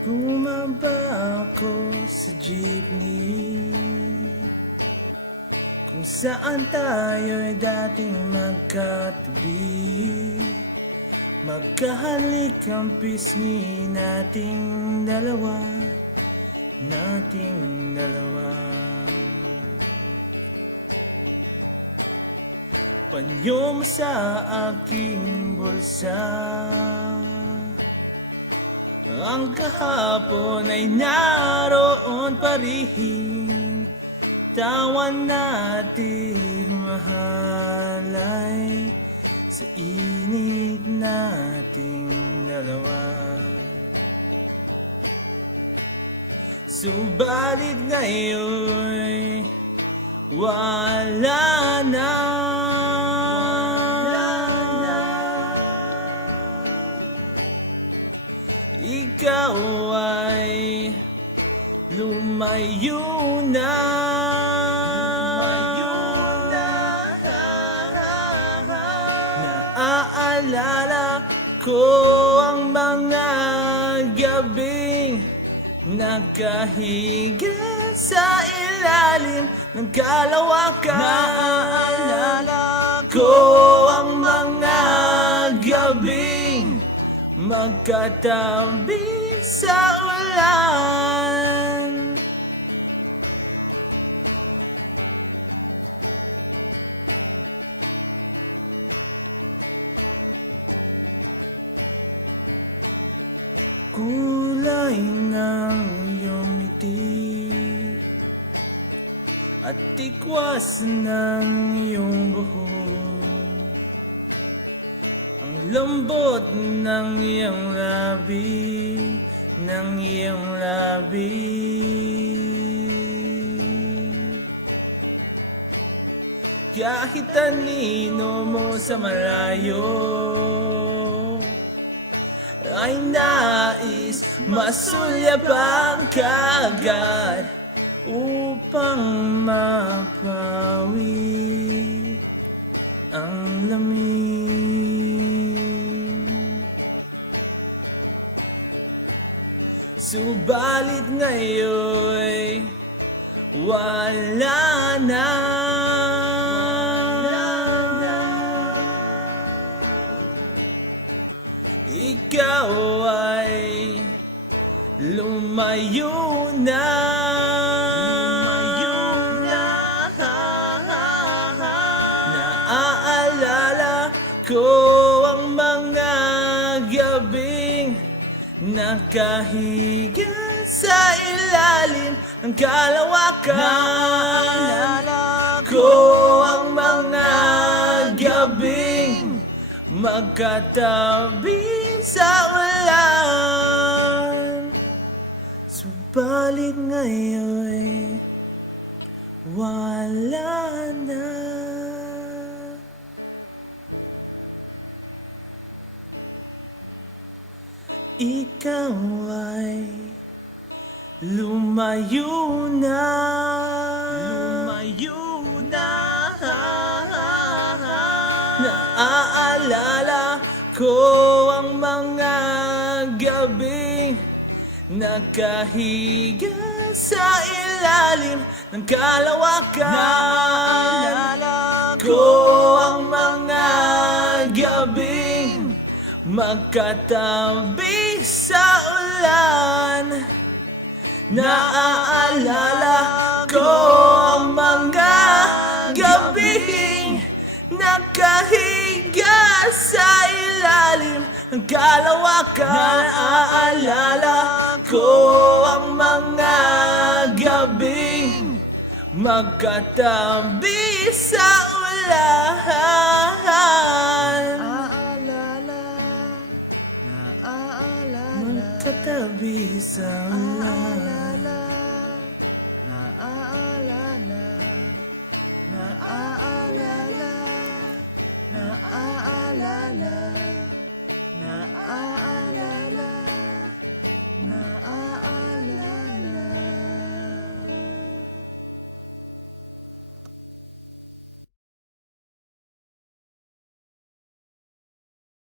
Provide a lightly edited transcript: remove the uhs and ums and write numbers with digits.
Bumaba ako sa jeepney kung saan tayo'y dating magkatabi. Magkahalik ang pisngi nating dalawa, nating dalawa. Panyo mo sa aking bulsa, ang kahapon ay naroon pa rin. Tawan natin mahalay sa init nating dalawa. Subalit ngayon wala na. Ikaw ay lumayo na. Naaalala ko ang mga gabing nakahiga sa ilalim ng kalawakan. Naaalala ko ang mga gabing magkatabi sa ulan. Kulay ng iyong ngiti at tikwas ng iyong buhok, ang lambot ng iyong labi, ng iyong labi. Kahit anino mo sa malayo ay nais masulyapan kaagad upang mapawi ang lamig. Subalit ngayon wala na. Ikaw ay lumayo na. Naaalala ko ang mga gabing nakahiga sa ilalim ng kalawakan. Naaalala ko ang mga gabing magkatabi sa ulan. Subalit ngayon wala na. Ikaw ay lumayo na. Lumayo na. Naaalala ko ang mga gabing nakahiga sa ilalim ng kalawakan. Naaalala ko ang mga gabing magkatabi sa ulan. Naaalala ko ang mga gabing nakahiga sa ilalim ng kalawakan. Naaalala ko ang mga gabing magkatabi sa ulan. Magkatabi sa ulan.